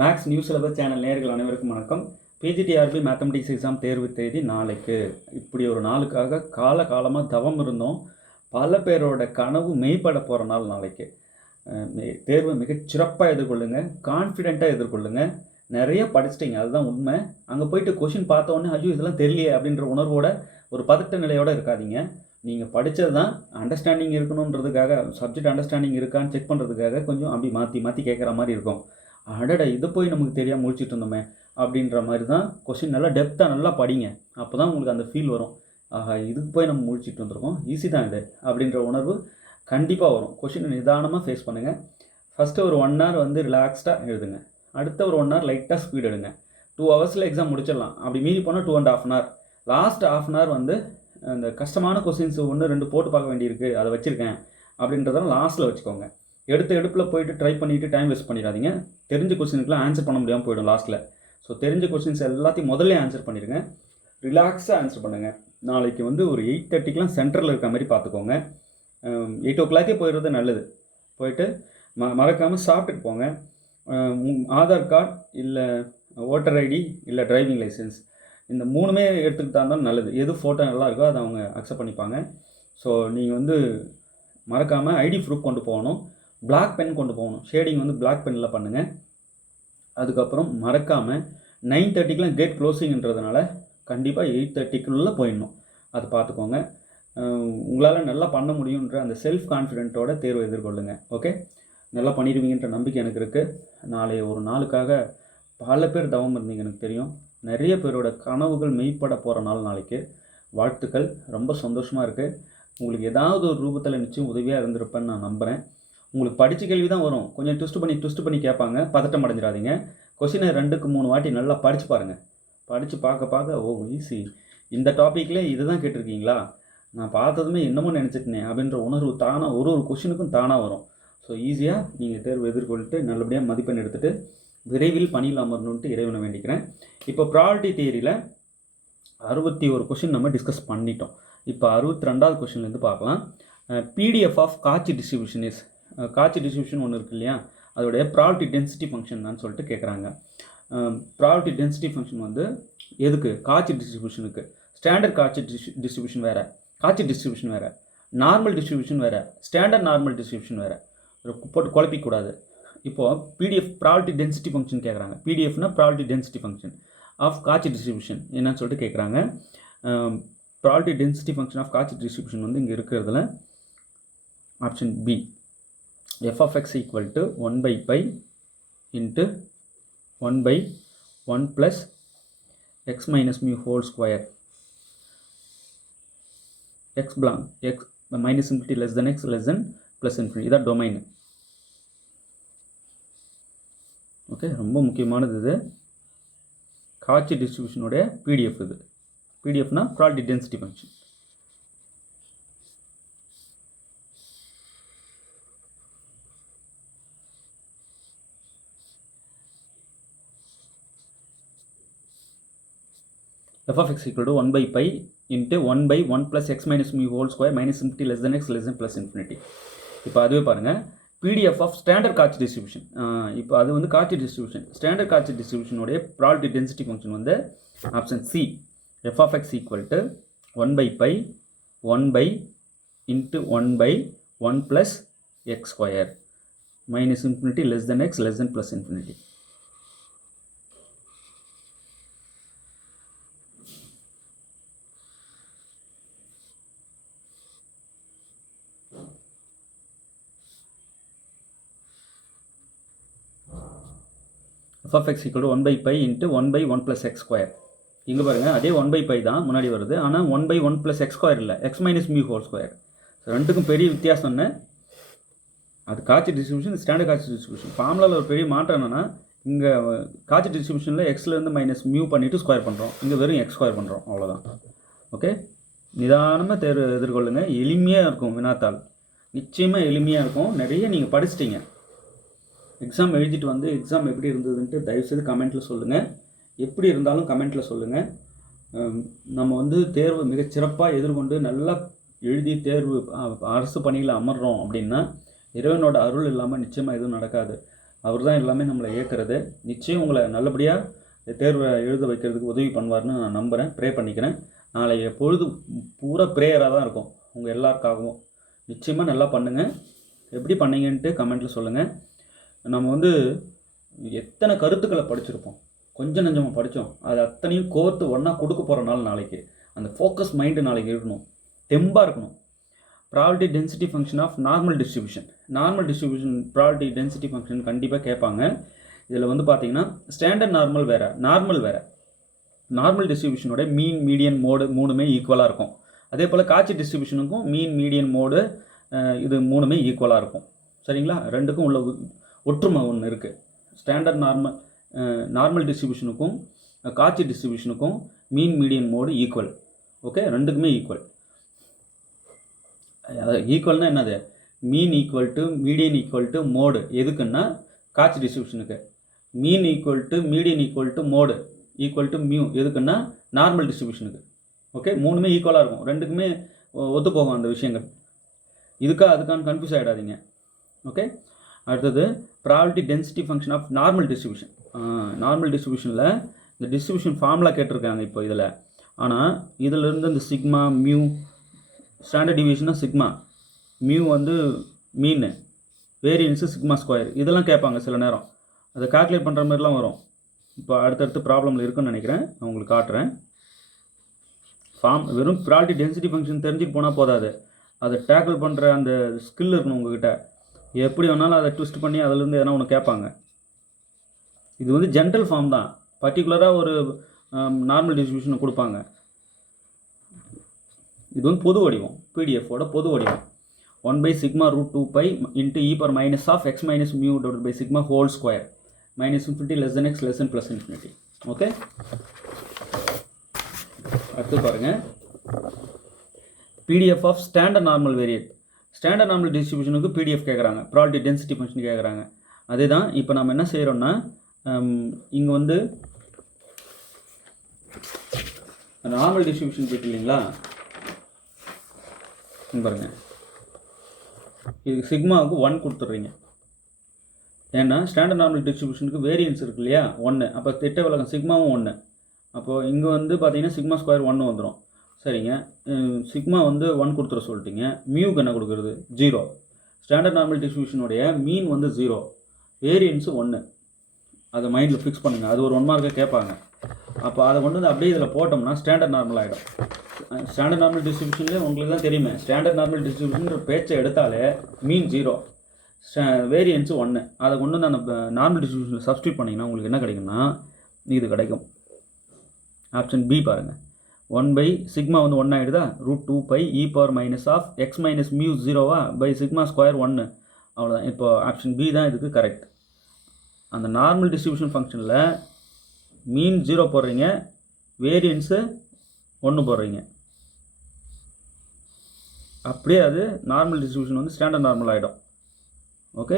Maths news syllabus channel நேயர்கள் அனைவருக்கும் வணக்கம். பிஜிடிஆர்பி மேத்தமெட்டிக்ஸ் எக்ஸாம் தேர்வு தேதி நாளைக்கு. இப்படி ஒரு நாளுக்காக காலமாக தவம் இருந்தோம். பல பேரோட கனவு மெய்ப்பட போகிற நாள் நாளைக்கு. தேர்வை மிகச்சிறப்பாக எதிர்கொள்ளுங்க, கான்ஃபிடெண்ட்டாக எதிர்கொள்ளுங்க. நிறைய படிச்சிட்டிங்க, அதுதான் உண்மை. அங்கே போயிட்டு கொஷின் பார்த்தோன்னே ஐயோ இதெல்லாம் தெரியலையே அப்படின்ற உணர்வோட ஒரு பதட்ட நிலையோடு இருக்காதீங்க. நீங்கள் படித்தது தான் அண்டர்ஸ்டாண்டிங் இருக்கணுன்றதுக்காக, சப்ஜெக்ட் அண்டர்ஸ்டாண்டிங் இருக்கான்னு செக் பண்ணுறதுக்காக கொஞ்சம் அப்படி மாற்றி கேட்குற மாதிரி இருக்கும். அடடா இது போய் நமக்கு தெரியாமல் முடிச்சுட்டு இருந்தோமே அப்படின்ற மாதிரி தான் கொஷின் நல்லா டெப்த்தாக நல்லா படிங்க. அப்போ தான் உங்களுக்கு அந்த ஃபீல் வரும், ஆஹா இதுக்கு போய் நம்ம முடிச்சுட்டு வந்திருக்கோம், ஈஸி தான் இது அப்படின்ற உணர்வு கண்டிப்பாக வரும். கொஷினை நிதானமாக ஃபேஸ் பண்ணுங்கள். ஃபஸ்ட்டு ஒரு 1 hour ரிலாக்ஸ்டாக எழுதுங்க. அடுத்த ஒரு 1 hour லைட்டாக ஸ்பீட் எடுங்க. 2 hours எக்ஸாம் முடிச்சிடலாம். அப்படி மீறி போனால் 2.5 hour. லாஸ்ட் 1/2 hour அந்த கஷ்டமான கொஸ்டின்ஸ் 1-2 போட்டு பார்க்க வேண்டியிருக்கு, அதை வச்சுருக்கேன் அப்படின்றதெல்லாம் லாஸ்ட்டில் வச்சுக்கோங்க. எடுப்பில் போயிட்டு ட்ரை பண்ணிவிட்டு டைம் வேஸ்ட் பண்ணிடாதீங்க. தெரிஞ்ச கொஸ்டினுக்குலாம் ஆன்சர் பண்ண முடியாமல் போயிடும் லாஸ்ட்டில். ஸோ தெரிஞ்ச கொஸ்டின்ஸ் எல்லாத்தையும் முதல்ல ஆன்சர் பண்ணிடுங்க. ரிலாக்ஸாக ஆன்சர் பண்ணுங்கள். நாளைக்கு ஒரு 8:30க்கெலாம் சென்டரில் இருக்க மாதிரி பார்த்துக்கோங்க. 8 o'clock போயிடுறது நல்லது. போயிட்டு மறக்காமல் சாப்பிட்டுட்டு போங்க. ஆதார் கார்டு இல்லை ஓட்டர் ஐடி இல்லை டிரைவிங் லைசன்ஸ், இந்த 3மே எடுத்துக்கிட்டா இருந்தாலும் நல்லது. எது ஃபோட்டோ நல்லா இருக்கோ அதை அவங்க அக்செப்ட் பண்ணிப்பாங்க. ஸோ நீங்கள் மறக்காமல் ஐடி ப்ரூஃப் கொண்டு போகணும். பிளாக் பென் கொண்டு போகணும். ஷேடிங் பிளாக் பென்னில் பண்ணுங்கள். அதுக்கப்புறம் மறக்காமல் 9:30க்கெலாம் கேட் க்ளோசிங்கிறதுனால கண்டிப்பாக 8:30க்குள்ளே போயிடணும். அது பார்த்துக்கோங்க. உங்களால் நல்லா பண்ண முடியுன்ற அந்த செல்ஃப் கான்ஃபிடென்ட்டோட தேர்வை எதிர்கொள்ளுங்கள். ஓகே, நல்லா பண்ணிடுவீங்கன்ற நம்பிக்கை எனக்கு இருக்குது. நாளை ஒரு நாளுக்காக பல பேர் தவம் இருந்தீங்க, எனக்கு தெரியும். நிறைய பேரோட கனவுகள் மெய்ப்பட போகிற நாள் நாளைக்கு. வாழ்த்துக்கள். ரொம்ப சந்தோஷமாக இருக்குது. உங்களுக்கு ஏதாவது ஒரு ரூபத்தில் நிச்சயம் உதவியாக இருந்திருப்பேன்னு நான் நம்புகிறேன். உங்களுக்கு படித்த கேள்வி தான் வரும், கொஞ்சம் ட்விஸ்ட் பண்ணி கேட்பாங்க. பதட்டம் அடைஞ்சிடாதீங்க. கொஸ்டினை 2-3 வாட்டி நல்லா படித்து பாருங்கள். படித்து பார்க்க ஓ ஈஸி, இந்த டாப்பிக்கில் இது தான் கேட்டிருக்கீங்களா, நான் பார்த்ததுமே என்னமோ நினச்சிட்டேன் அப்படின்ற உணர்வு தானாக ஒரு கொஸ்டினுக்கும் தானாக வரும். ஸோ ஈஸியாக நீங்கள் தேர்வு எதிர்கொள்ளிட்டு நல்லபடியாக மதிப்பெண் எடுத்துகிட்டு விரைவில் பணியில் அமரணுன்ட்டு இறைவனை வேண்டிக்கிறேன். இப்போ ப்ராபபிலிட்டி தியரியில் 61 கொஸ்டின் நம்ம டிஸ்கஸ் பண்ணிட்டோம். இப்போ 62வது கொஸ்டின்லேருந்து பார்க்கலாம். PDF of Cauchy distribution is, காட்சி டிஸ்ட்ரிபியூஷன் ஒன்று இருக்குது இல்லையா, அதோடைய ப்ராபபிலிட்டி டென்சிட்டி ஃபங்க்ஷன் தான் சொல்லிட்டு கேட்குறாங்க. ப்ராபபிலிட்டி டென்சிட்டி ஃபங்க்ஷன் எதுக்கு? காட்சி டிஸ்ட்ரிபியூஷனுக்கு. ஸ்டாண்டர்ட் காட்சி டிஸ்ட்ரிபியூஷன் வேறு, காட்சி டிஸ்ட்ரிபியூஷன் வேறு, நார்மல் டிஸ்ட்ரிபியூஷன் வேறு, ஸ்டாண்டர்ட் நார்மல் டிஸ்ட்ரிபியூஷன் வேறு. போட்டு குழப்பிக்கூடாது. இப்போது பிடிஎஃப் ப்ராபபிலிட்டி டென்சிட்டி ஃபங்க்ஷன் கேட்குறாங்க. பிடிஎஃப்னா probability density function of Cauchy distribution என்னன்னு சொல்லிட்டு கேட்குறாங்க. Probability density function of Cauchy distribution இங்கே இருக்கிறதுல option B, f of x equal to 1/π into 1/1 plus x minus mu whole square, x blank x minus infinity less than x less than plus infinity. இதான் domain. Okay, ரொம்ப முக்கியமானது இது. Cauchy டிஸ்ட்ரிபியூஷனுடைய PDF இது. பிடிஎஃப்னா probability density function. f of x equal to 1/π into 1/1 plus x minus mu whole square minus infinity less than x less than plus infinity. இப்போ அதுவே பாருங்கள், PDF of standard Cauchy distribution. இப்போ அது Cauchy distribution. Standard Cauchy டிஸ்ட்ரிபியூஷனுடைய probability density function option C, f of x equal to 1/π 1 into 1/1 plus x square minus infinity less than x less than plus infinity. f of x equal to 1/π into 1/1 plus x square. இங்கே பாருங்கள், அதே 1/π தான் முன்னாடி வருது. ஆனால் 1/1 plus x square இல்லை, x minus mu whole square. ரெண்டுக்கும் பெரிய வித்தியாசம் என்ன? அது Cauchy distribution, standard Cauchy distribution. ஃபார்முலாவில் ஒரு பெரிய மாற்றம் என்னென்னா, இங்கே காட்சி டிஸ்ட்ரிபியூஷனில் எக்ஸ்லேருந்து மைனஸ் மியூ பண்ணிவிட்டு ஸ்கொயர் பண்ணுறோம், இங்கே வெறும் எக்ஸ் ஸ்கொயர் பண்ணுறோம், அவ்வளோதான். ஓகே, நிதானமாக தேர்வு எதிர்கொள்ளுங்கள். எளிமையாக இருக்கும் வினாத்தாள், நிச்சயமாக எளிமையாக இருக்கும். நிறைய நீங்கள் படிச்சிட்டிங்க. எக்ஸாம் எழுதிட்டு எக்ஸாம் எப்படி இருந்ததுன்ட்டு தயவுசெய்து கமெண்ட்டில் சொல்லுங்கள். எப்படி இருந்தாலும் கமெண்ட்டில் சொல்லுங்கள். நம்ம தேர்வு மிகச்சிறப்பாக எதிர்கொண்டு நல்லா எழுதி தேர்வு அரசு பணியில் அமர்றோம் அப்படின்னா இறைவனோட அருள் இல்லாமல் நிச்சயமாக எதுவும் நடக்காது. அவர் தான் எல்லாமே நம்மளை இயக்குறது. நிச்சயம் உங்களை நல்லபடியாக தேர்வை எழுத வைக்கிறதுக்கு உதவி பண்ணுவார்னு நான் நம்புகிறேன், ப்ரே பண்ணிக்கிறேன். நாளைய பொழுது பூரா ப்ரேயராக தான் இருக்கும் உங்கள் எல்லாருக்காகவும். நிச்சயமாக நல்லா பண்ணுங்கள். எப்படி பண்ணீங்கன்ட்டு கமெண்ட்டில் சொல்லுங்கள். நம்ம வந்து எத்தனை கருத்துக்களை படிச்சிருப்போம், கொஞ்சம் நஞ்சமாக படித்தோம், அது அத்தனையும் கோர்த்து ஒன்றா கொடுக்க போகிற நாள் நாளைக்கு. அந்த ஃபோக்கஸ் மைண்டு நாளைக்கு இருக்கணும், தெம்பாக இருக்கணும். Probability density function of normal distribution. Normal distribution probability density function கண்டிப்பாக கேட்பாங்க. இதில் வந்து பார்த்தீங்கன்னா ஸ்டாண்டர்ட் நார்மல் வேறு, நார்மல் வேறு. நார்மல் டிஸ்ட்ரிபியூஷனோட மீன் மீடியன் மோடு மூணுமே ஈக்குவலாக இருக்கும். அதே போல் காட்சி டிஸ்ட்ரிபியூஷனுக்கும் மீன் மீடியன் மோடு இது மூணுமே ஈக்குவலாக இருக்கும். சரிங்களா? ரெண்டுக்கும் உள்ள ஒற்றுமை ஒன்று இருக்குது. ஸ்டாண்டர்ட் நார்மல் டிஸ்ட்ரிபியூஷனுக்கும் காட்சி டிஸ்ட்ரிபியூஷனுக்கும் mean median mode equal. Okay, ரெண்டுக்குமே ஈக்குவல். ஈக்குவல்னால் என்னது? Mean equal to median equal to mode எதுக்குன்னா காட்சி டிஸ்ட்ரிபியூஷனுக்கு. Mean equal to median equal to mode equal to mu எதுக்குன்னா நார்மல் டிஸ்ட்ரிபியூஷனுக்கு. ஓகே, மூணுமே ஈக்குவலாக இருக்கும், ரெண்டுக்குமே ஒத்துப்போகும் அந்த விஷயங்கள். அதுக்கான கன்ஃபியூஸ் ஆகிடாதீங்க. ஓகே, அடுத்தது probability density function of normal distribution. Normal டிஸ்ட்ரிபியூஷனில் இந்த டிஸ்ட்ரிபியூஷன் ஃபார்முலா கேட்டிருக்காங்க இப்போ இதில். ஆனால் இதிலிருந்து இந்த sigma mu, standard டிவியேஷனாக sigma, mu வந்து மீன், வேரியன்ஸு சிக்மா ஸ்கொயர், இதெல்லாம் கேட்பாங்க சில நேரம். அதை கால்குலேட் பண்ணுற மாதிரிலாம் வரும். இப்போ அடுத்தடுத்து ப்ராப்ளமில் இருக்குன்னு நினைக்கிறேன், நான் உங்களுக்கு காட்டுறேன். வெறும் ப்ராபபிலிட்டி டென்சிட்டி ஃபங்க்ஷன் தெரிஞ்சுட்டு போனால் போதாது, அதை டேக்கிள் பண்ணுற அந்த ஸ்கில் இருக்கணும் உங்கள்கிட்ட. எப்படி வேணாலும் அதை ட்விஸ்ட் பண்ணி அதிலேருந்து எதனா ஒன்று கேட்பாங்க. இது வந்து ஜென்ரல் ஃபார்ம் தான், பர்டிகுலராக ஒரு நார்மல் டிஸ்ட்ரிபியூஷனை கொடுப்பாங்க. இது வந்து பொது வடிவம், பிடிஎஃபோட பொது வடிவம். 1/σ√2π into e power minus of x minus mu divided by sigma whole square minus infinity less than x less than plus infinity. Okay, அடுத்து பாருங்கள். PDF of standard normal variate. Standard normal டிஸ்ட்ரிபியூஷனுக்கு பிடிஎஃப் கேட்குறாங்க, probability density function கேட்குறாங்க. அதே தான் இப்போ நம்ம என்ன செய்கிறோன்னா, இங்கே வந்து நார்மல் டிஸ்ட்ரிபியூஷன் போய்ட்டு இல்லைங்களா, பாருங்கள், இது சிக்மாவுக்கு 1 கொடுத்துட்றீங்க. ஏன்னா ஸ்டாண்டர்ட் நார்மல் டிஸ்ட்ரிபியூஷனுக்கு வேரியன்ஸ் இருக்கு இல்லையா, 1. அப்போ திட்ட விலகம் சிக்மாவும் 1. அப்போது இங்கே வந்து பார்த்தீங்கன்னா சிக்மா ஸ்கொயர் 1 வந்துடும். சரிங்க, சிக்மா வந்து 1 கொடுத்துட சொல்லிட்டீங்க. மியூக்கு என்ன கொடுக்குறது? 0. ஸ்டாண்டர்ட் நார்மல் டிஸ்ட்ரிபியூஷனுடைய மீன் வந்து 0, வேரியன்ஸு 1. அதை மைண்டில் ஃபிக்ஸ் பண்ணுங்கள், அது ஒரு 1 மார்க்காக கேட்பாங்க. அப்போ அதை கொண்டு வந்து அப்படியே இதில் போட்டோம்னா ஸ்டாண்டர்ட் நார்மல் ஆகிடும். ஸ்டாண்டர்ட் நார்மல் டிஸ்ட்ரிபியூஷன்லேயே உங்களுக்கு தான் தெரியுமே, ஸ்டாண்டர்ட் நார்மல் டிஸ்ட்ரிபியூஷன் பேச்சை எடுத்தாலே மீன் 0, வேரியன்ஸு 1. அதை கொண்டு வந்து அந்த நார்மல் டிஸ்ட்ரிபியூஷனில் சப்ஸ்டியூட் பண்ணிங்கன்னா உங்களுக்கு என்ன கிடைக்கும்னா இது கிடைக்கும். ஆப்ஷன் பி பாருங்கள். 1/σ வந்து 1 ஆகிடுதா, √2π e power minus of x minus mu 0வா பை சிக்மா ஸ்கொயர் 1. அவ்வளோதான். இப்போ ஆப்ஷன் பி தான் இதுக்கு கரெக்ட். அந்த நார்மல் டிஸ்ட்ரிபியூஷன் ஃபங்க்ஷனில் மீன் 0 போடுறீங்க, வேரியன்ஸு 1 போடுறீங்க. அப்படியே அது நார்மல் டிஸ்ட்ரிபியூஷன் வந்து ஸ்டாண்டர்ட் நார்மல் ஆகிடும். ஓகே,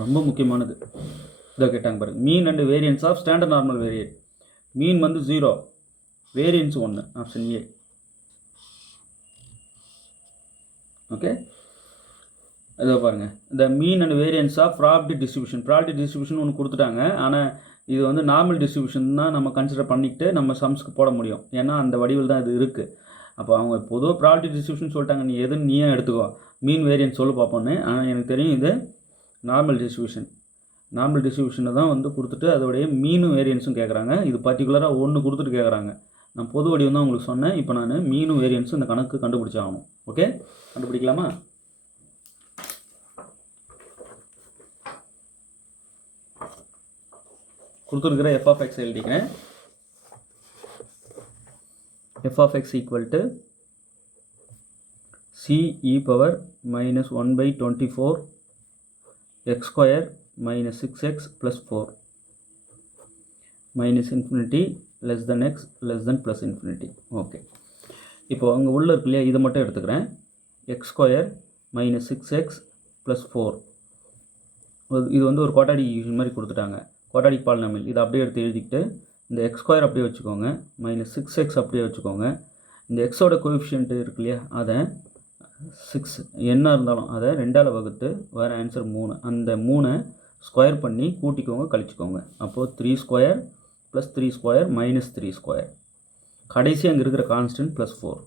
ரொம்ப முக்கியமானது இதை கேட்டாங்க பாருங்க. Mean and variance of standard normal variate. Mean வந்து 0, வேரியன்ஸ் 1. Option A. ஓகே, இதை பாருங்கள். இந்த mean and variance of probability distribution. Probability distribution ஒன்று கொடுத்துட்டாங்க, ஆனால் இது வந்து நார்மல் டிஸ்ட்ரிபியூஷன் தான் நம்ம கன்சிடர் பண்ணிக்கிட்டு நம்ம சம்ஸ்க்கு போட முடியும். ஏன்னா அந்த வடிவில் தான் இது இருக்குது. அப்போ அவங்க பொதுவாக ப்ராபபிலிட்டி டிஸ்ட்ரிபியூஷன் சொல்லிட்டாங்க, நீ எதுன்னு நீயே எடுத்துக்கோ, மீன் வேரியன்ஸ் சொல்லு பார்ப்போன்னு. ஆனால் எனக்கு தெரியும் இது நார்மல் டிஸ்ட்ரிபியூஷன். நார்மல் டிஸ்ட்ரிபியூஷனை தான் வந்து கொடுத்துட்டு அதோடைய மீனும் வேரியன்ஸும் கேட்குறாங்க. இது பர்டிகுலராக 1 கொடுத்துட்டு கேட்குறாங்க. நான் பொது வடிவம் தான் உங்களுக்கு சொன்னேன். இப்போ நான் மீனும் வேரியன்ஸும் இந்த கணக்கு கண்டுபிடிச்சாகணும். ஓகே, கண்டுபிடிக்கலாமா? கொடுத்துருக்கிற f of x எழுதிக்கிறேன். f of x equal to c e power minus 1/24 x square minus 6x plus 4 minus infinity less than x less than plus infinity. Okay, இப்போ அங்கே உள்ள இருக்கு இல்லையா, இதை மட்டும் எடுத்துக்கிறேன். X square minus 6x plus 4. இது வந்து ஒரு குவாட்ராடிக் ஈக்குவேஷன் மாதிரி கொடுத்துட்டாங்க, குவாட்ராடிக் பாலினாமியல். இதை அப்படியே எடுத்து எழுதிக்கிட்டு இந்த எக்ஸ் ஸ்கொயர் அப்படியே வச்சுக்கோங்க, மைனஸ் 6x அப்படியே வச்சுக்கோங்க. இந்த எக்ஸோட கோஎஃபிஷியன்ட் இருக்கு இல்லையா, அதை 6 என்ன இருந்தாலும் அதை 2ஆல் வகுத்து வர ஆன்சர் 3. அந்த 3 ஸ்கொயர் பண்ணி கூட்டிக்கோங்க, கழிச்சிக்கோங்க. அப்போது 3 square plus 3 square minus 3 square. கடைசி அங்கே இருக்கிற கான்ஸ்டன்ட் ப்ளஸ் 4.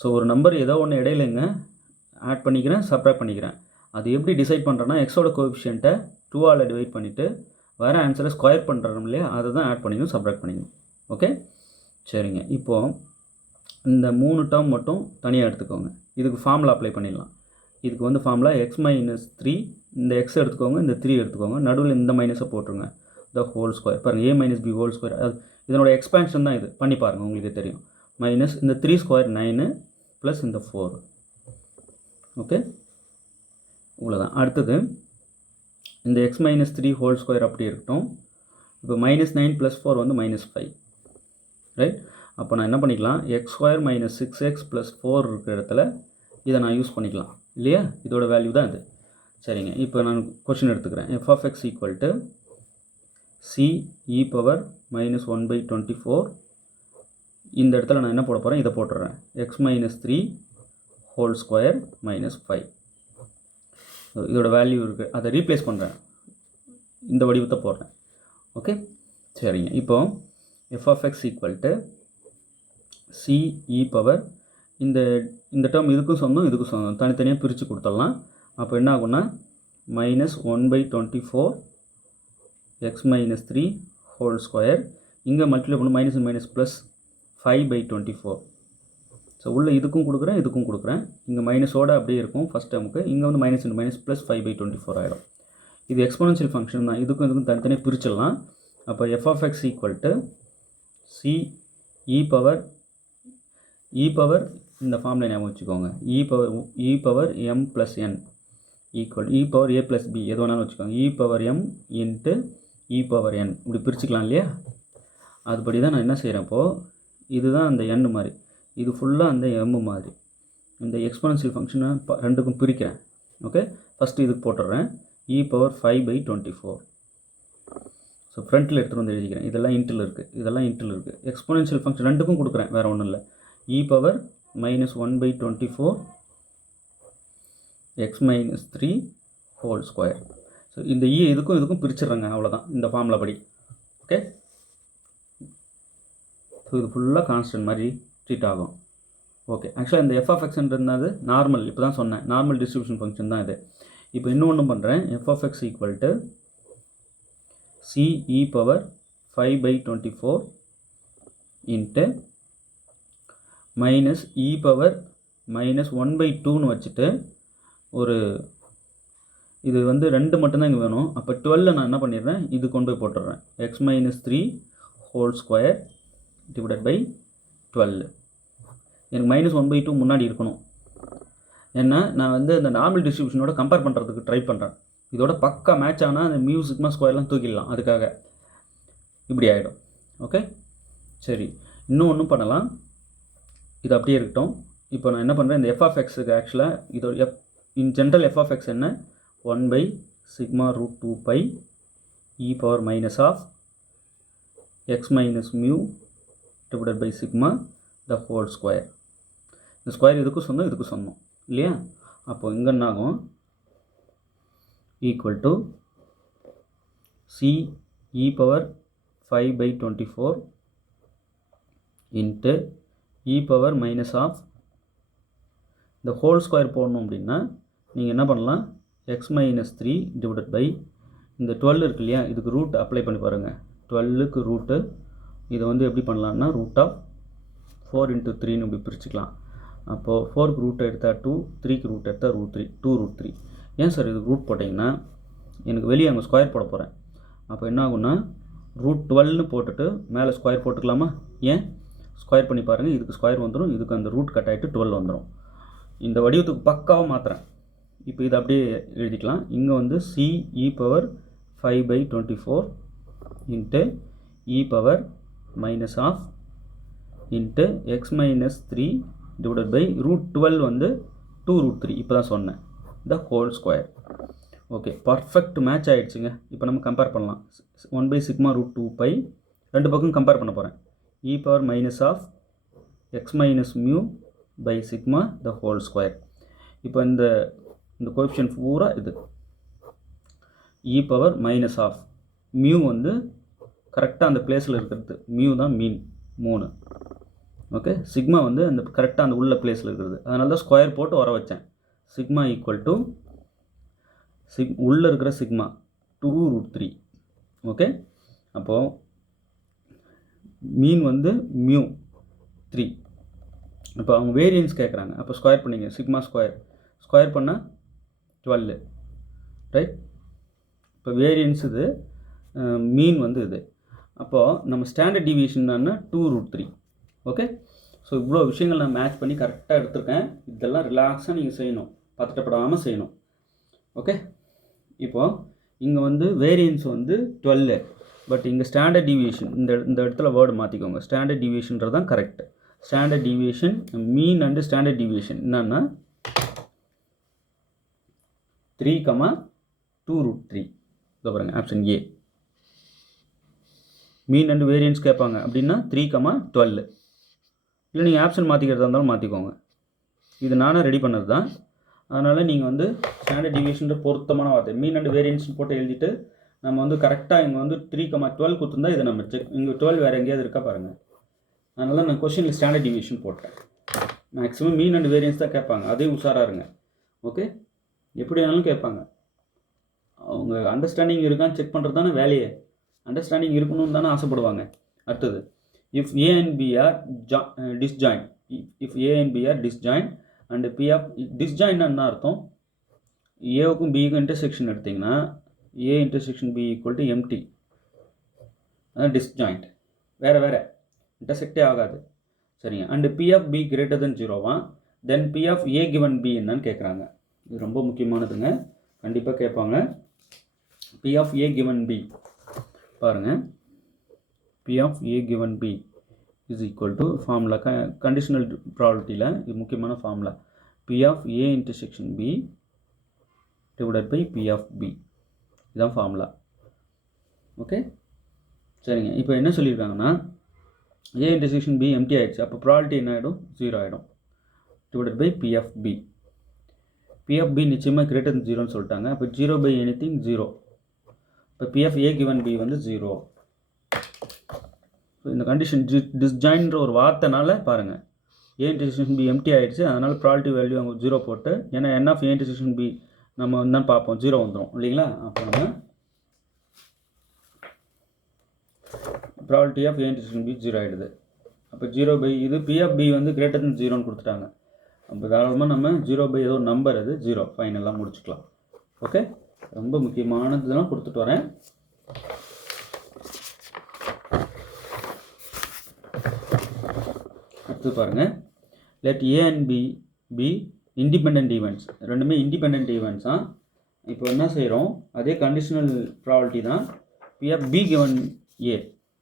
ஸோ ஒரு நம்பர் ஏதோ ஒன்று இடையிலங்க ஆட் பண்ணிக்கிறேன், சப்ராக்ட் பண்ணிக்கிறேன். அது எப்படி டிசைட் பண்ணுறேன்னா, எக்ஸோட கோஎஃபிஷியன்ட்டை 2ஆல் டிவைட் பண்ணிவிட்டு வர ஆன்சரை ஸ்கொயர் பண்ணுறோம் இல்லையா, அதை தான் ஆட் பண்ணிக்கணும், சப்ராக்ட் பண்ணிக்கணும். ஓகே, சரிங்க. இப்போது இந்த 3 டேர்ம் மட்டும் தனியாக எடுத்துக்கோங்க. இதுக்கு ஃபார்முலா அப்ளை பண்ணிடலாம். இதுக்கு வந்து ஃபார்முலா எக்ஸ் மைனஸ் 3, இந்த எக்ஸ் எடுத்துக்கோங்க, இந்த 3 எடுத்துக்கோங்க, நடுவில் இந்த மைனஸை போட்டுருங்க, த ஹோல் ஸ்கொயர். பாருங்கள், a minus B whole square, அது இதனோட எக்ஸ்பேன்ஷன் தான். இது பண்ணி பாருங்கள், உங்களுக்கு தெரியும். மைனஸ் இந்த 3 ஸ்கொயர் 9 ப்ளஸ் இந்த 4. ஓகே, இவ்வளோதான். அடுத்தது இந்த எக்ஸ் மைனஸ் 3 ஹோல் ஸ்கொயர் அப்படி இருக்கட்டும். இப்போ மைனஸ் 9 ப்ளஸ் 4 வந்து மைனஸ் 5, ரைட்? அப்போ நான் என்ன பண்ணிக்கலாம், X square minus 6x plus 4 இருக்கிற இடத்துல இதை நான் யூஸ் பண்ணிக்கலாம் இல்லையா? இதோட வேல்யூ தான் இது. சரிங்க, இப்போ நான் கொஷின் எடுத்துக்கிறேன். f of x equal to c e power minus 1/24. இந்த இடத்துல நான் என்ன போட போகிறேன், இதை போட்டுடுறேன். X minus 3 whole square minus 5. இதோட வேல்யூ இருக்குது, அதை ரீப்ளேஸ் பண்ணுறேன், இந்த வடிவத்தை போடுறேன். ஓகே, சரிங்க. இப்போ f of x equal to c e power, இந்த டேர்ம் இதுக்கும் சொந்தம், இதுக்கும் சொந்தம், தனித்தனியாக பிரித்து கொடுத்துடலாம். அப்போ என்ன ஆகும்னா minus 1/24 x minus 3 whole square. இங்கே மல்டிப்ளை பண்ண மைனஸ் மைனஸ் ப்ளஸ் 5/24. ஸோ உள்ள இதுக்கும் கொடுக்குறேன், இதுக்கும் கொடுக்குறேன். இங்கே மைனஸோடு அப்படியே இருக்கும் ஃபஸ்ட் டேர்முக்கு. இங்கே வந்து மைனஸ் இன்டு மைனஸ் ப்ளஸ் 5/24 ஆகிடும். இது எக்ஸ்போனன்ஷியல் ஃபங்க்ஷன் தான், இதுக்கும் இதுக்கும் தனித்தனியாக பிரிச்சிடலாம். அப்போ F of X equal to C e power இந்த ஃபார்மில் ஞாபகம் வச்சுக்கோங்க, e power M plus N equal e power A plus B, எது வேணாலும் வச்சுக்கோங்க. E power M into e power N, இப்படி பிரிச்சுக்கலாம் இல்லையா? அதுபடி தான் நான் என்ன செய்கிறேன். இப்போது இதுதான் அந்த என் மாதிரி, இது ஃபுல்லாக அந்த எம் மாதிரி. இந்த எக்ஸ்போனன்ஷியல் ஃபங்க்ஷனை ரெண்டுக்கும் பிரிக்கிறேன். ஓகே, ஃபஸ்ட்டு இதுக்கு போட்டுடுறேன், இ பவர் 5/24. ஸோ ஃப்ரண்ட்டில் எடுத்துகிட்டு வந்து எழுதிக்கிறேன். இதெல்லாம் இன்ட்டில் இருக்குது, இதெல்லாம் இன்ட்டில் இருக்குது. எக்ஸ்போனன்ஷியல் ஃபங்க்ஷன் ரெண்டுக்கும் கொடுக்குறேன், வேறு ஒன்றும் இல்லை. E power minus 1/24 x minus 3 whole square. So இந்த இ இதுக்கும் பிரிச்சிடுறேங்க, அவ்வளோதான் இந்த ஃபார்முலா படி. ஓகே, ஸோ இது ஃபுல்லாக கான்ஸ்டன்ட் மாதிரி ட்ரீட் ஆகும். ஓகே, ஆக்சுவலாக இந்த எஃப் ஆஃப் எக்ஸ்ன்றது நார்மல், இப்போ தான் சொன்னேன், நார்மல் டிஸ்ட்ரிபியூஷன் ஃபங்க்ஷன் தான் இது. இப்போ இன்னொன்று பண்ணுறேன். F of X equal to C e power 5/24 into minus e power minus 1/2ன்னு வச்சுட்டு ஒரு இது வந்து 2 மட்டும்தான் இங்கே வேணும். அப்போ 12 நான் என்ன பண்ணிடுறேன், இது கொண்டு போய் போட்டுடுறேன். X minus 3 whole square divided by 12. எனக்கு மைனஸ் 1/2 முன்னாடி இருக்கணும். ஏன்னா நான் வந்து இந்த நார்மல் டிஸ்ட்ரிபியூஷனோட கம்பேர் பண்ணுறதுக்கு ட்ரை பண்ணுறேன். இதோட பக்கா மேட்ச் ஆனால் அந்த மியூ சிக்மா ஸ்கொயர்லாம் தூக்கிடலாம், அதுக்காக இப்படி ஆகிடும். ஓகே, சரி, இன்னும் ஒன்றும் பண்ணலாம், இது அப்படியே இருக்கட்டும். இப்போ நான் என்ன பண்ணுறேன், இந்த எஃப் ஆஃப் எக்ஸுக்கு ஆக்சுவலாக இதோட in general f of x என்ன, 1/σ√2π e power minus of X minus mu divided by sigma the whole square. இந்த ஸ்கொயர் இதுக்கும் சொந்தம், இதுக்கும் சொந்தம் இல்லையா? அப்போது இங்கே என்ன ஆகும், equal to C e power 5/24 into e power minus of இந்த ஹோல் ஸ்கொயர் போடணும். அப்படின்னா நீங்கள் என்ன பண்ணலாம், எக்ஸ் மைனஸ் 3 டிவைடட் பை இந்த 12 இருக்கு இல்லையா, இதுக்கு ரூட் அப்ளை பண்ணி பாருங்கள். 12க்கு ரூட்டு, இதை வந்து எப்படி பண்ணலான்னா ரூட் ஆஃப் 4 × 3ன்னு இப்படி பிரிச்சுக்கலாம். அப்போது 4க்கு ரூட் எடுத்தால் 2, 3க்கு ரூட் எடுத்தால் √3, 2√3. ஏன் சார் இதுக்கு ரூட் போட்டிங்கன்னா எனக்கு வெளியே அங்கே ஸ்கொயர் போட போகிறேன். அப்போ என்ன ஆகுன்னா √12ன்னு போட்டுட்டு மேலே ஸ்கொயர் போட்டுக்கலாமா? ஏன், ஸ்கொயர் பண்ணி பாருங்கள், இதுக்கு ஸ்கொயர் வந்துடும், இதுக்கு அந்த ரூட் கட் ஆகிட்டு 12 வந்துடும். இந்த வடிவத்துக்கு பக்காவாக மாற்றுறேன். இப்போ இதை அப்படியே எழுதிக்கலாம். இங்கே வந்து C e power 5/24 into e power minus of into x minus 3 divided by √12 வந்து 2√3, இப்போ தான் சொன்னேன், the whole square. Okay, perfect match ஆகிடுச்சுங்க. இப்போ நம்ம கம்பேர் பண்ணலாம். 1/σ√2π ரெண்டு பக்கம் கம்பேர் பண்ண போகிறேன். e power minus of X minus mu by sigma the whole square. இப்போ இந்த கோஎஃபிஷியன்ட் பூரா இது e power minus of mu வந்து கரெக்டாக அந்த பிளேஸில் இருக்கிறது, மியூ தான் மீன் 3. ஓகே, சிக்மா வந்து அந்த கரெக்டாக அந்த உள்ள பிளேஸில் இருக்கிறது, அதனால தான் ஸ்கொயர் போட்டு வர வச்சேன். சிக்மா ஈக்குவல் டு உள்ளே இருக்கிற சிக்மா 2√3. ஓகே, அப்போது மீன் வந்து மியூ 3. இப்போ அவங்க வேரியன்ஸ் கேட்குறாங்க, அப்போ ஸ்கொயர் பண்ணிங்க. சிக்மா ஸ்கொயர் பண்ணால் 12, ரைட். இப்போ வேரியன்ஸ் இது, மீன் வந்து இது. அப்போது நம்ம ஸ்டாண்டர்ட் டிவியேஷன் என்னன்னா 2√3. ஓகே, ஸோ இவ்வளோ விஷயங்கள் நான் மேட்ச் பண்ணி கரெக்டாக எடுத்திருக்கேன். இதெல்லாம் ரிலாக்ஸாக நீங்கள் செய்யணும், பதட்டப்படாமல் செய்யணும். ஓகே, இப்போது இங்கே வந்து வேரியன்ஸ் வந்து 12, பட் இங்கே ஸ்டாண்டர்ட் டிவியேஷன் இந்த இடத்துல வேர்டு மாற்றிக்கோங்க. ஸ்டாண்டர்ட் டிவியேஷன்றது தான் correct. Standard deviation mean and standard deviation என்னன்னா 3,2√3. இதோ பாருங்க, option A. Mean and variance கேட்பாங்க அப்படின்னா 3,12. இல்லை நீங்கள் ஆப்ஷன் மாற்றிக்கிறதா இருந்தாலும் மாற்றிக்கோங்க. இது நானும் ரெடி பண்ணது தான், அதனால் நீங்கள் வந்து ஸ்டாண்டர்ட் டிவியேஷன் பொருத்தமான வார்த்தை மீன் அண்டு வேரியன்ஸ் போட்டு எழுதிட்டு நம்ம வந்து கரெக்டாக இங்கே வந்து 3,12 கொடுத்துருந்தா இதை நம்ம செக். இங்கே 12 வேறு எங்கேயாவது இருக்கா பாருங்கள். அதனால நான் கொஸ்டினில் ஸ்டாண்டர்ட் டிவியேஷன் போட்டேன். மேக்ஸிமம் மீன் அண்டு வேரியன்ஸ் தான் கேட்பாங்க, அதையும் உஷாராக இருங்க. ஓகே, எப்படி வேணாலும் கேட்பாங்க. அவங்க அண்டர்ஸ்டாண்டிங் இருக்கான்னு செக் பண்ணுறது தானே வேலையே. அண்டர்ஸ்டாண்டிங் இருக்கணும்னு தானே ஆசைப்படுவாங்க. அடுத்தது, if a and b are disjoint, if a and b are disjoint and p of disjoint என்ன அர்த்தம்? ஏவுக்கும் பிக்கும் இன்டர்செக்ஷன் எடுத்திங்கன்னா a intersection b equal to empty, அதான் disjoint. வேறு இன்டர்செக்டே ஆகாது, சரிங்க. And p of b greater than 0 then p of a given b என்னன்னு கேட்குறாங்க. இது ரொம்ப முக்கியமானதுங்க, கண்டிப்பாக கேட்பாங்க. p of a given b பாருங்கள், p of a given b is equal to formula conditional ப்ராபபிலிட்டியில் இது முக்கியமான formula p of a intersection b divided by p of b. இதுதான் ஃபார்முலா. ஓகே, சரிங்க. இப்போ என்ன சொல்லியிருக்காங்கன்னா a intersection b எம்டி ஆகிடுச்சு, அப்போ ப்ராபபிலிட்டி என்ன ஆகிடும்? 0 ஆகிடும். divided by p of b. p of b நிச்சயமாக greater than 0ன்னு சொல்லிட்டாங்க. அப்போ 0 by anything 0. இப்போ p of a given b வந்து 0. இந்த கண்டிஷன் டிஸ்ஜாயின்ற ஒரு வார்த்தைனால பாருங்கள், a intersection b எம்டி ஆகிடுச்சு, அதனால் ப்ராபபிலிட்டி வேல்யூ அவங்க 0 போட்டு, ஏன்னா n of a intersection b நம்ம தான் பார்ப்போம் 0 வந்துடும் இல்லைங்களா. அப்போ நம்ம probability of a intersection b 0 ஆகிடுது. அப்போ 0 by இது p of b வந்து greater than 0ன்னு கொடுத்துட்டாங்க. அப்போ தாராளமாக நம்ம 0 by ஏதோ நம்பர் அது 0 ஃபைனலாக முடிச்சுக்கலாம். ஓகே, ரொம்ப முக்கியமானதுலாம் கொடுத்துட்டு வரேன். அடுத்து பாருங்கள், let a and b be independent events. ரெண்டுமே இண்டிபெண்ட் ஈவெண்ட்ஸ் தான். இப்போ என்ன செய்கிறோம், அதே கண்டிஷனல் ப்ராபபிலிட்டி தான். p of b given a,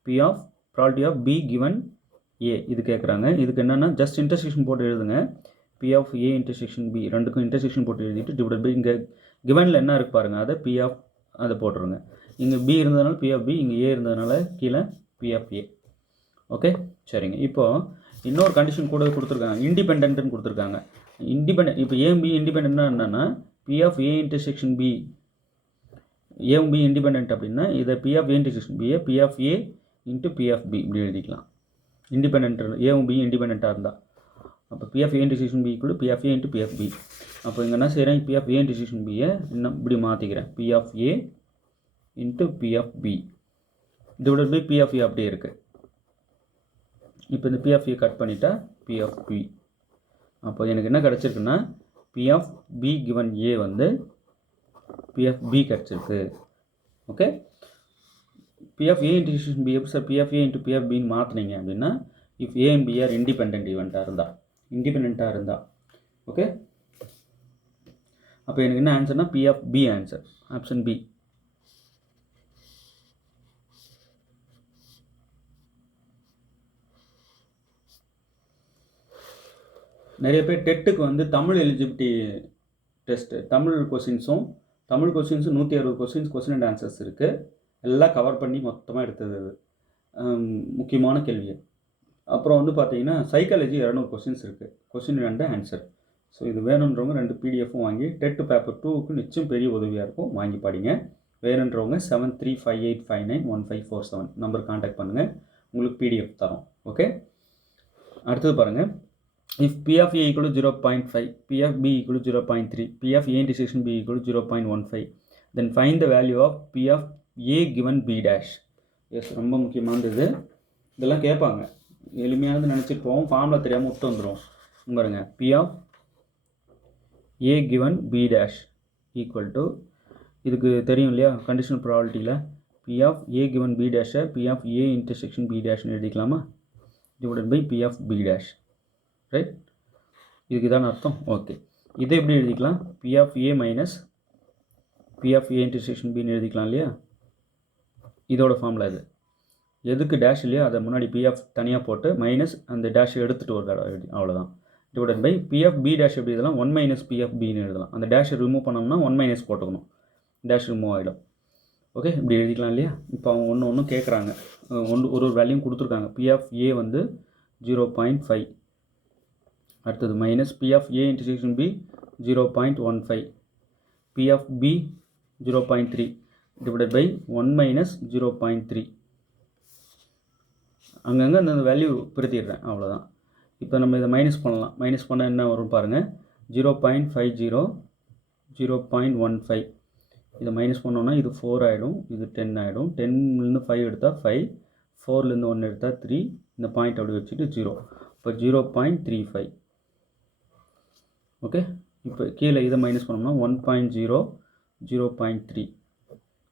p of probability of b given a இது கேட்குறாங்க. இதுக்கு என்னென்னா ஜஸ்ட் இன்டர்செக்ஷன் போட்டு எழுதுங்க. p of a intersection b ரெண்டுக்கும் இன்டர்செக்ஷன் போட்டு எழுதிட்டு டிவைட் பை இங்கே கிவனில் என்ன இருக்குது பாருங்கள், அதை p of அதை போட்டுருங்க. இங்கே b இருந்ததுனால p of b, இங்கே a இருந்ததுனால கீழே p of a. ஓகே, சரிங்க. இப்போது இன்னொரு கண்டிஷன் கூட கொடுத்துருக்காங்க, இண்டிபெண்ட்னு கொடுத்துருக்காங்க. இப்போ ஏ பி இண்டிபெண்ட்னா என்னென்னா p of a intersection b, ஏவும் பி இண்டிபெண்ட் அப்படின்னா இதை p of a intersection b p of a into p of b இப்படி எழுதிக்கலாம். இண்டிபெண்ட் ஏவும் பி இண்டிபெண்ட்டாக இருந்தால் அப்போ p of a intersection b equal to p of a into p of b. அப்போ இங்கே என்ன செய்கிறேன், p of a intersection b இன்னும் இப்படி மாற்றிக்கிறேன், p of a into p of b divided by p of a அப்படியே இருக்குது. இப்போ இந்த p of a கட் பண்ணிட்டா p of b. அப்போ எனக்கு என்ன கிடச்சிருக்குன்னா p of b given a வந்து p of b கிடச்சிருக்கு. Okay, p of a intersection b எப்படி sir p of a into p of bன்னு மாற்றினீங்க அப்படின்னா if a and b are independent இண்டிபெண்ட்டாக இருந்தால் ஓகே. அப்போ எனக்கு என்ன ஆன்சர்னா p of b answer, option B. நிறைய பேர் டெட்டுக்கு வந்து தமிழ் எலிஜிபிலிட்டி டெஸ்ட்டு, தமிழ் கொஸ்டின்ஸும் 160 கொஸ்டின்ஸ் கொஸ்டின் அண்ட் ஆன்சர்ஸ் இருக்குது, எல்லாம் கவர் பண்ணி மொத்தமாக எடுத்தது. முக்கியமான கேள்வி. அப்புறம் வந்து பார்த்தீங்கன்னா சைக்காலஜி 200 கொஸ்டின்ஸ் இருக்குது. Question 2 answer. ஸோ இது வேணுன்றவங்க 2 பிடிஎஃப்பும் வாங்கி டெட் பேப்பர் 2க்கு நிச்சயம் பெரிய உதவியாக இருக்கும். வாங்கி படிங்க. வேணுன்றவங்க 7358591547 நம்பர் கான்டாக்ட் பண்ணுங்கள். உங்களுக்கு பிடிஎஃப் தரோம். ஓகே, அடுத்தது பாருங்கள். If P of A equal to 0.5, P of B equal to 0.3, P of A intersection B equal to 0.15, then find the value of P of A given B dash. Yes, ரொம்ப முக்கியமானது. இதெல்லாம் கேட்பாங்க. எளிமையானது நினச்சிட்டு போவோம், formula தெரியாமல் விட்டு வந்துடும். பாருங்க, P of A given B dash equal to, இதுக்கு தெரியும் இல்லையா conditional ப்ராபபிலிட்டியில், P of A given B dash P of A intersection B dashன்னு எழுதிக்கலாமா, divided by P of B dash. Right, இதுக்கு தான் அர்த்தம். ஓகே, இதை எப்படி எழுதிக்கலாம், P of A minus P of A intersection Bன்னு எழுதிக்கலாம் இல்லையா. இதோட ஃபார்முலா இது. எதுக்கு டேஷ் இல்லையா அதை முன்னாடி P of தனியாக போட்டு மைனஸ் அந்த டேஷ் எடுத்துகிட்டு ஒரு தடவை எழுதி, அவ்வளோதான். Divided by P of B dash எப்படி எழுதலாம், 1 மைனஸ் P of Bன்னு எழுதலாம். அந்த டேஷை ரிமூவ் பண்ணோம்னா 1 மைனஸ் போட்டுக்கணும், டேஷ் ரிமூவ் ஆகிடும். ஓகே, இப்படி எழுதிக்கலாம் இல்லையா. இப்போ அவங்க ஒன்று கேட்குறாங்க, ஒரு வேல்யூம் கொடுத்துருக்காங்க. P of A வந்து 0.5, அடுத்தது minus P of A intersection B 0.15, P of B 0.3 divided by 1 minus 0.3. அங்கங்கே அந்த வேல்யூ பிரித்திடுறேன், அவ்வளோதான். இப்போ நம்ம இதை மைனஸ் பண்ணலாம். மைனஸ் பண்ணால் என்ன வரும் பாருங்கள், 0.50, 0.15. இதை மைனஸ் பண்ணோன்னா இது 4 ஆகிடும், இது 10 ஆகிடும். 10லேருந்து 5 எடுத்தால் 5, 4லேருந்து 1 எடுத்தால் 3, இந்த பாயிண்ட் அப்படி வச்சுட்டு 0. இப்போ 0.35. ஓகே, இப்போ கீழே இதை மைனஸ் பண்ணோம்னா 1.0, 0.3.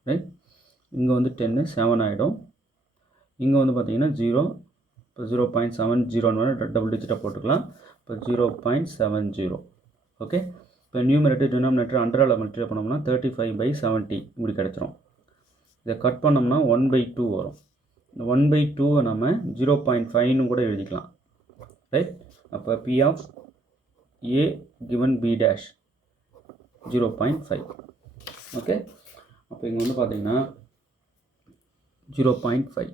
ரைட், இங்கே வந்து 10, 7 ஆகிடும். இங்கே வந்து பார்த்தீங்கன்னா 0, இப்போ 0.70 டபுள் டிஜிட்டாக போட்டுக்கலாம். இப்போ 0.70. ஓகே, இப்போ நியூமரேட்டர் டினாமினேட்டர் அண்டரால் மல்டிப்ளை பண்ணோம்னா 35/70 இப்படி கிடச்சிரும். இதை கட் பண்ணோம்னா 1/2 வரும். இந்த 1/2 நம்ம 0.5ன்னு கூட எழுதிக்கலாம். ரைட், அப்போ P of A given B dash 0.5. Okay, அப்போ இங்கே வந்து பார்த்தீங்கன்னா 0.5.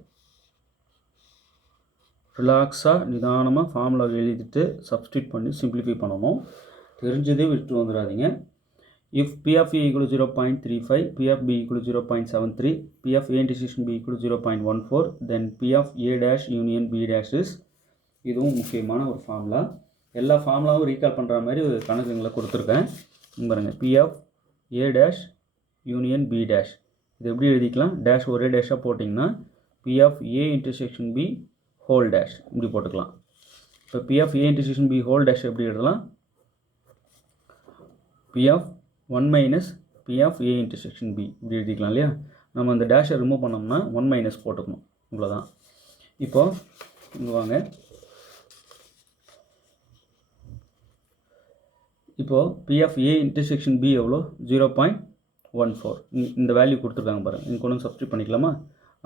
ரிலாக்ஸாக நிதானமாக ஃபார்முலா எழுதிட்டு சப்ஸ்டியூட் பண்ணி சிம்பிளிஃபை பண்ணணும். தெரிஞ்சதே விட்டு வந்துடாதீங்க. If P of A equal to 0.35, P of B equal to 0.73, P of A intersection B equal to 0.14, then P of A dash union B dash is, இதுவும் முக்கியமான ஒரு ஃபார்முலா. எல்லா ஃபார்முலாவும் ரீகால் பண்ணுற மாதிரி ஒரு கணக்குங்களை கொடுத்துருக்கேன். பாருங்கள், P of A dash union B dash, இது எப்படி எழுதிக்கலாம், டேஷ் ஒரே டேஷாக போட்டிங்கன்னா P of A intersection B whole dash இப்படி போட்டுக்கலாம். இப்போ P of A intersection B whole dash எப்படி எழுதலாம், P of 1 minus P of A intersection B இப்படி எழுதிக்கலாம் இல்லையா. நம்ம அந்த டேஷை ரிமூவ் பண்ணோம்னா 1 மைனஸ் போட்டுக்கணும், இவ்வளோதான். இப்போது இங்கே வாங்க, இப்போது P of A intersection B எவ்வளோ, 0.14. இந்த வேல்யூ கொடுத்துருக்காங்க பாருங்கள், இங்கே கொண்டு சப்ஸ்டியூட் பண்ணிக்கலாமா.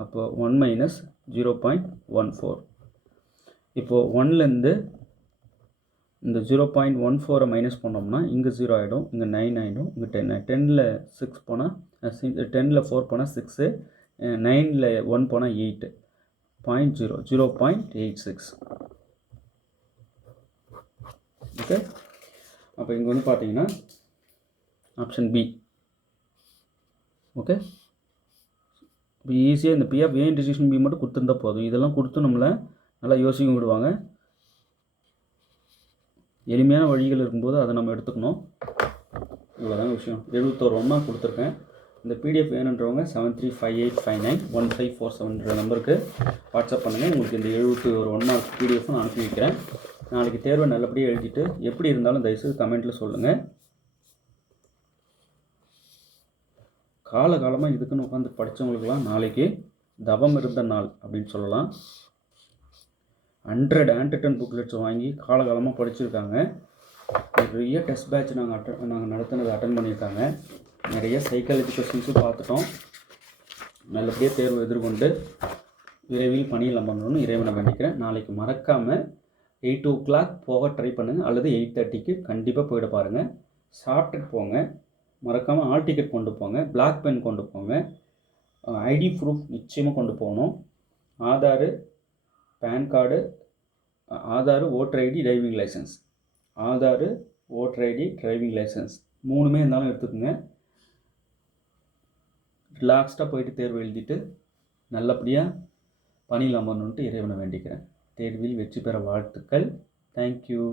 அப்போது 1 மைனஸ் 0.14. இப்போது 1லேருந்து இந்த 0.14 மைனஸ் பண்ணோம்னா இங்கே 0 ஆகிடும், இங்கே 9 ஆகிடும், இங்கே 10 ஆகிடும். 10ல் 6 போனால் 10ல் 4 போனால் 6, 9ல் 1 போனால் 8, 0.86. ஓகே, அப்போ இங்கே வந்து பார்த்தீங்கன்னா ஆப்ஷன் பி. ஓகே, இப்போ ஈஸியாக இந்த P of A intersection B மட்டும் கொடுத்துருந்தா போதும். இதெல்லாம் கொடுத்து நம்மளை நல்லா யோசிக்க விடுவாங்க. எளிமையான வழிகள் இருக்கும்போது அதை நம்ம எடுத்துக்கணும். இவ்வளோதாங்க விஷயம். 71 ஒன்றா கொடுத்துருக்கேன். இந்த பிடிஎஃப் வேணுன்றவங்க 7358591547 நம்பருக்கு வாட்ஸ்அப் பண்ணுங்கள். உங்களுக்கு இந்த 71 ஒன்றா பிடிஎஃப் நான் அனுப்பி வைக்கிறேன். நாளைக்கு தேர்வை நல்லபடியாக எழுதிட்டு எப்படி இருந்தாலும் தயவுசெய்து கமெண்ட்டில் சொல்லுங்கள். காலகாலமாக இதுக்குன்னு உட்காந்து படித்தவங்களுக்கெல்லாம் நாளைக்கு தவம் இருந்த நாள் அப்படின்னு சொல்லலாம். 100 ஆன்டிட்டன் புக்லெட்ஸ் வாங்கி காலகாலமாக படிச்சிருக்காங்க. நிறைய டெஸ்ட் பேட்ச் நாங்கள் நடத்தினது அட்டன் பண்ணியிருக்காங்க. நிறைய சைக்காலஜி கொஸ்டின்ஸும் பார்த்துட்டோம். நல்லபடியாக தேர்வு எதிர்கொண்டு விரைவில் பணியில் பண்ணணும்னு இறைவனை வேண்டிக்கிறேன். நாளைக்கு மறக்காமல் 8 o'clock போக ட்ரை பண்ணுங்கள், அல்லது 8:30க்கு கண்டிப்பாக போயிட பாருங்கள். சாப்பிட்டுட்டு போங்க. மறக்காமல் ஆல் டிக்கெட் கொண்டு போங்க, பிளாக் பென் கொண்டு போங்க, ஐடி ப்ரூஃப் நிச்சயமாக கொண்டு போகணும். Aadhaar, PAN card, Aadhaar, voter ID, driving licence. Aadhaar, voter ID, driving licence 3மே இருந்தாலும் எடுத்துக்கோங்க. ரிலாக்ஸ்டாக போயிட்டு தேர்வு எழுதிட்டு நல்லபடியாக பணியில் அமரணுன்ட்டு இறைவனை வேண்டிக்கிறேன். தேர்வில் வெற்றி பெற வாழ்த்துக்கள். தேங்க்யூ.